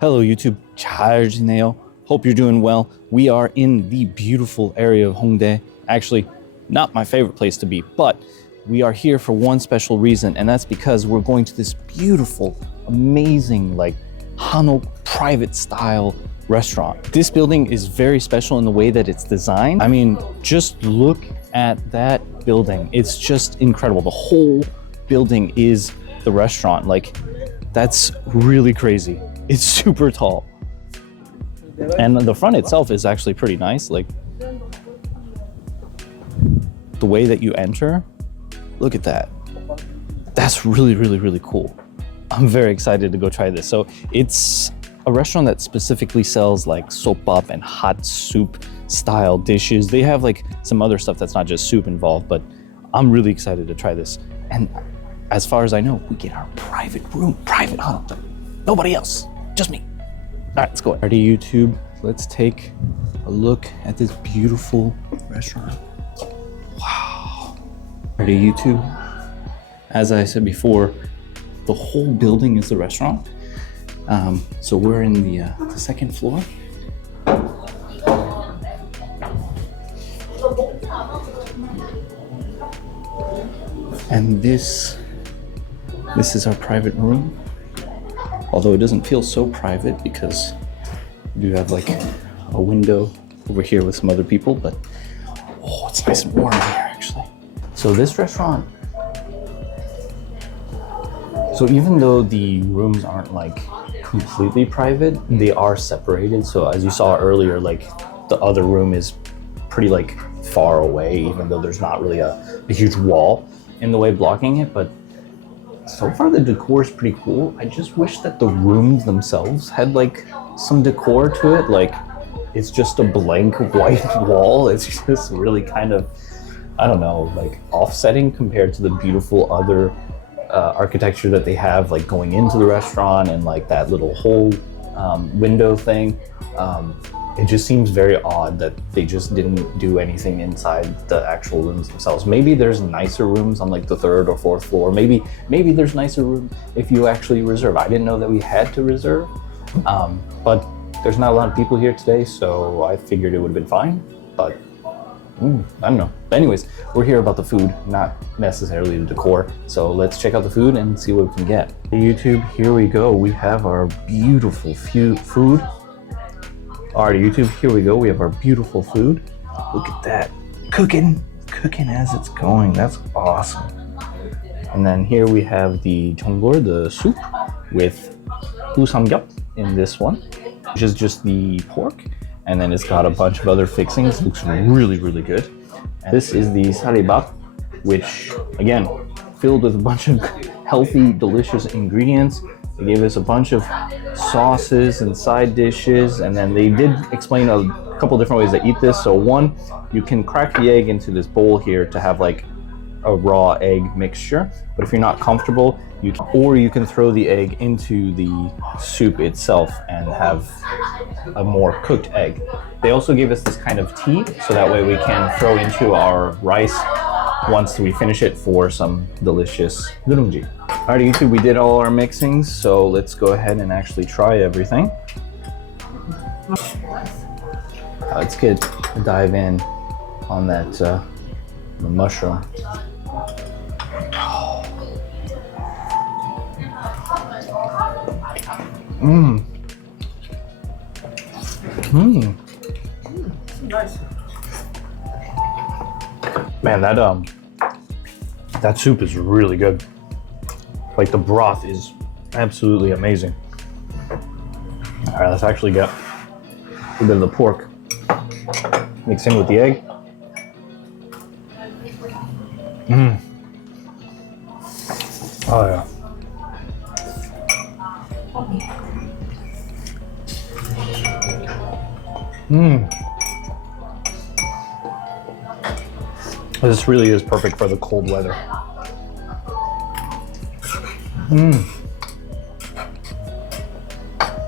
Hello YouTube, 잘 지내요? Hope you're doing well. We are in the beautiful area of Hongdae. Actually, not my favorite place to be, but we are here for one special reason, and that's because we're going to this beautiful, amazing, like Hanok private style restaurant. This building is very special in the way that it's designed. I mean, just look at that building. It's just incredible. The whole building is the restaurant. Like, that's really crazy. It's super tall. And the front itself is actually pretty nice. Like, the way that you enter, look at that. That's really, really, really cool. I'm very excited to go try this. So it's a restaurant that specifically sells like sopap and hot soup style dishes. They have like some other stuff that's not just soup involved, but I'm really excited to try this. And as far as I know, we get our private room, private hut. Nobody else, just me. All right, let's go. Alrighty, YouTube, let's take a look at this beautiful restaurant. Wow. Alrighty, YouTube, as I said before, the whole building is the restaurant. So we're in the second floor. And this is our private room. Although it doesn't feel so private because we do have like a window over here with some other people, but oh, it's nice and warm in here actually. So this restaurant, so even though the rooms aren't like completely private, they are separated. So as you saw earlier, like the other room is pretty like far away, even though there's not really a huge wall in the way blocking it. But so far the decor is pretty cool. I just wish that the rooms themselves had like some decor to it. Like it's just a blank white wall. It's just really kind of, I don't know, like offsetting compared to the beautiful other architecture that they have like going into the restaurant and like that little whole window thing. It just seems very odd that they just didn't do anything inside the actual rooms themselves. Maybe there's nicer rooms on like the third or fourth floor. Maybe there's nicer rooms if you actually reserve. I didn't know that we had to reserve, but there's not a lot of people here today, so I figured it would have been fine, but I don't know. Anyways, we're here about the food, not necessarily the decor. So let's check out the food and see what we can get. Hey YouTube, here we go. We have our beautiful food. Alright YouTube, here we go. We have our beautiful food. Look at that. Cooking as it's going. That's awesome. And then here we have the jeonggol, the soup with usamgyeop in this one, which is just the pork. And then it's got a bunch of other fixings. Looks really, really good. And this is the saribap, which again, filled with a bunch of healthy, delicious ingredients. They gave us a bunch of sauces and side dishes, and then they did explain a couple different ways to eat this. So one, you can crack the egg into this bowl here to have like a raw egg mixture. But if you're not comfortable, you can throw the egg into the soup itself and have a more cooked egg. They also gave us this kind of tea, so that way we can throw into our rice once we finish it for some delicious nu룽지. Alright YouTube, we did all our mixings, so let's go ahead and actually try everything. Let's dive in on that the mushroom. Nice. Man, that soup is really good. Like the broth is absolutely amazing. All right, let's actually get a bit of the pork mixed in with the egg. Oh yeah. This really is perfect for the cold weather.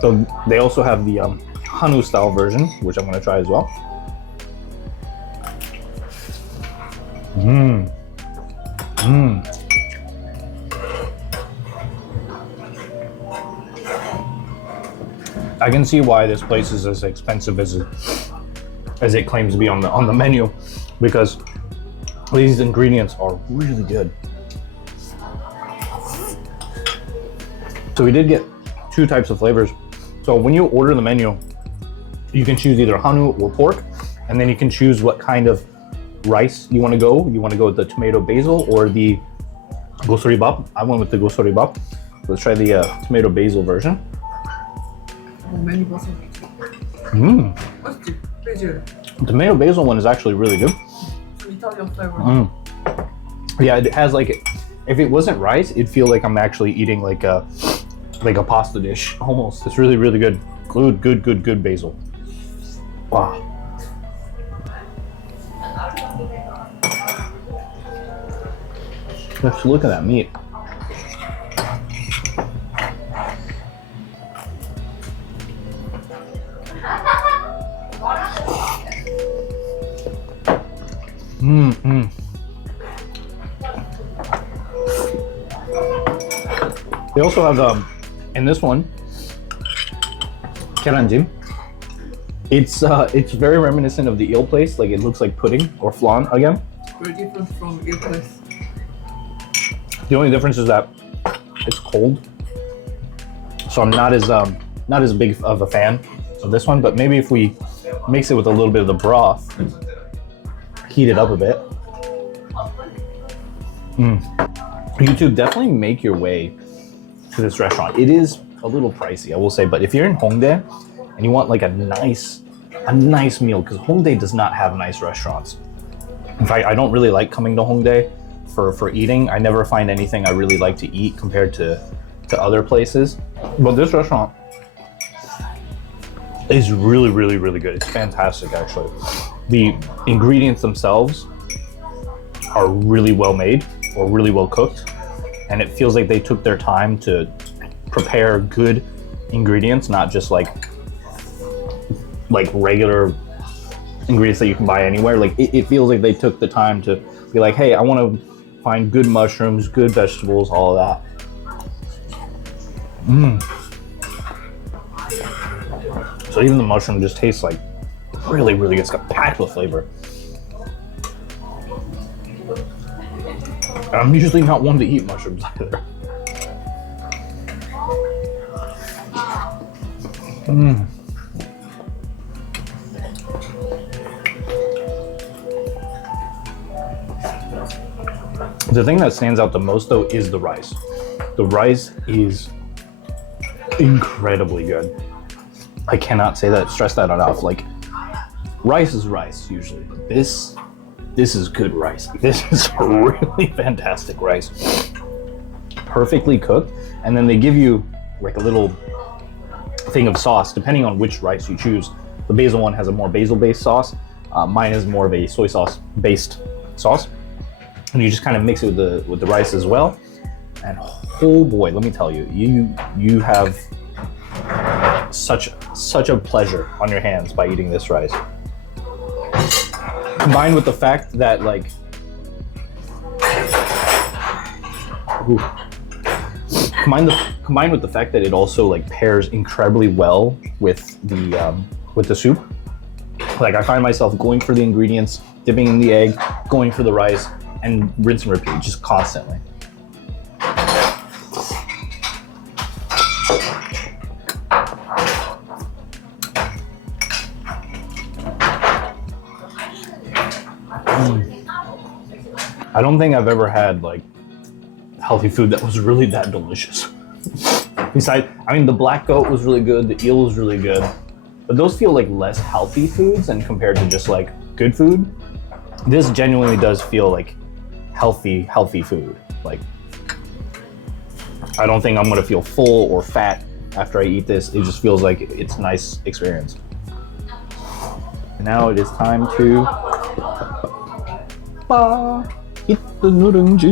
So they also have the Hanu style version, which I'm gonna try as well. I can see why this place is as expensive as it claims to be on the menu, because these ingredients are really good. So we did get 2 types of flavors. So when you order the menu, you can choose either hanwoo or pork, and then you can choose what kind of rice you want to go. You want to go with the tomato basil or the gosoribap. I went with the gosoribap. Let's try the tomato basil version. Many 버섯. 맛있지? 그치? The tomato basil one is actually really good. Some Italian flavor. Yeah, it has like, if it wasn't rice, it'd feel like I'm actually eating like a pasta dish almost. It's really, really good. Good basil. Wow. Just look at that meat. They also have in this one, keranjim. It's very reminiscent of the eel place. Like it looks like pudding or flan again. Very different from your place. The only difference is that it's cold, so I'm not as big of a fan of this one. But maybe if we mix it with a little bit of the broth, heat it up a bit. You two definitely make your way to this restaurant. It is a little pricey, I will say, but if you're in Hongdae and you want like a nice meal, because Hongdae does not have nice restaurants. In fact, I don't really like coming to Hongdae for eating. I never find anything I really like to eat compared to other places. But this restaurant is really, really, really good. It's fantastic, actually. The ingredients themselves are really well made or really well cooked, and it feels like they took their time to prepare good ingredients, not just like regular ingredients that you can buy anywhere. Like it feels like they took the time to be like, hey, I want to find good mushrooms, good vegetables, all of that. So even the mushroom just tastes like really, really good. It's got packed with flavor. I'm usually not one to eat mushrooms either. The thing that stands out the most though is the rice. The rice is incredibly good. I cannot stress that enough. Like, rice is rice usually, but this is good rice. This is really fantastic rice. Perfectly cooked, and then they give you like a little thing of sauce depending on which rice you choose. The basil one has a more basil-based sauce. Mine is more of a soy sauce-based sauce, and you just kind of mix it with the rice as well. And oh boy, let me tell you, you have such a pleasure on your hands by eating this rice. Combined with the fact that like, combined with the fact that it also like pairs incredibly well with the soup. Like I find myself going for the ingredients, dipping in the egg, going for the rice, and rinse and repeat just constantly. I don't think I've ever had like healthy food that was really that delicious. Besides, I mean, the black goat was really good, the eel was really good, but those feel like less healthy foods and compared to just like good food. This genuinely does feel like healthy food. Like, I don't think I'm gonna feel full or fat after I eat this. It just feels like it's a nice experience. Now it is time to eat the nuringji.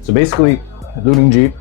So basically, nuringji,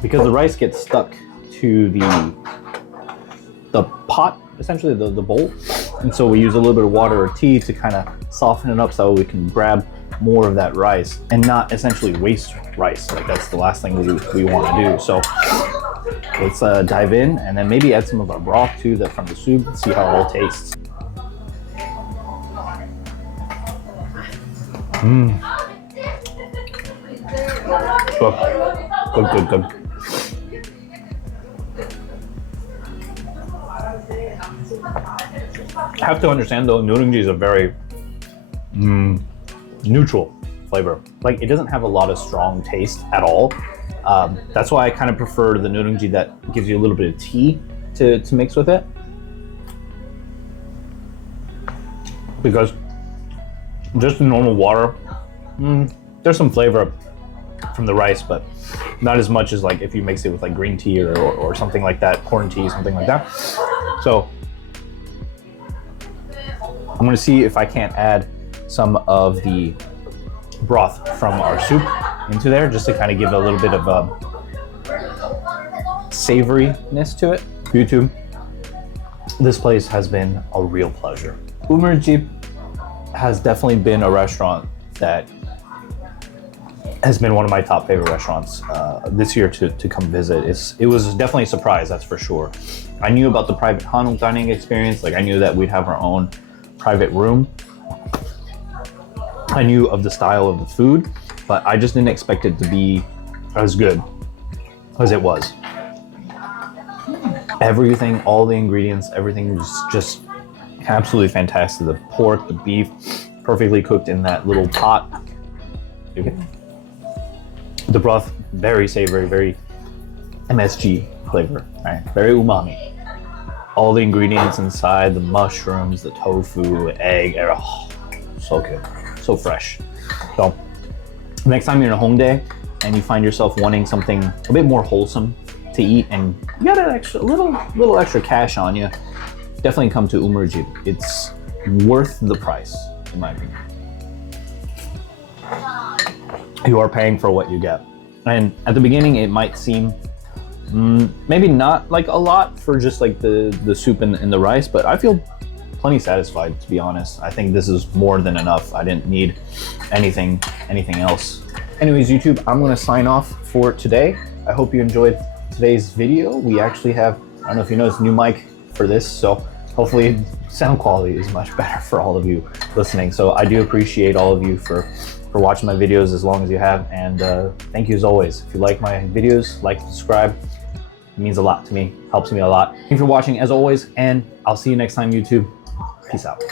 because the rice gets stuck to the pot, essentially the bowl, and so we use a little bit of water or tea to kind of soften it up so we can grab more of that rice and not essentially waste rice. Like that's the last thing we want to do. So let's dive in and then maybe add some of our broth too, that from the soup, see how it all tastes. Good. I have to understand though, noodle is a very neutral flavor. Like it doesn't have a lot of strong taste at all. That's why I kind of prefer the noodle that gives you a little bit of tea to mix with it. Because just the normal water, there's some flavor from the rice, but not as much as like if you mix it with like green tea or something like that, corn tea, something like that. So I'm gonna see if I can't add some of the broth from our soup into there, just to kind of give it a little bit of savoriness to it. YouTube, this place has been a real pleasure. Umerjeep has definitely been a restaurant that has been one of my top favorite restaurants this year to come visit. It was definitely a surprise, that's for sure. I knew about the private Hanok dining experience, like I knew that we'd have our own private room. I knew of the style of the food, but I just didn't expect it to be as good as it was. Everything, all the ingredients, everything was just absolutely fantastic. The pork, the beef, perfectly cooked in that little pot. Okay. The broth, very savory, very MSG flavor, right? Very umami. All the ingredients inside, the mushrooms, the tofu, egg, so good, so fresh. So next time you're in Hongdae and you find yourself wanting something a bit more wholesome to eat and you got an extra little extra cash on you, definitely come to Umerjeep. It's worth the price, in my opinion. You are paying for what you get. And at the beginning, it might seem maybe not like a lot for just like the soup and the rice, but I feel plenty satisfied, to be honest. I think this is more than enough. I didn't need anything else. Anyways, YouTube, I'm gonna sign off for today. I hope you enjoyed today's video. We actually have, I don't know if you noticed, new mic for this, so hopefully sound quality is much better for all of you listening. So I do appreciate all of you for watching my videos as long as you have, and thank you as always. If you like my videos, like, subscribe. It means a lot to me, helps me a lot. Thank you for watching as always, and I'll see you next time, YouTube. Peace out.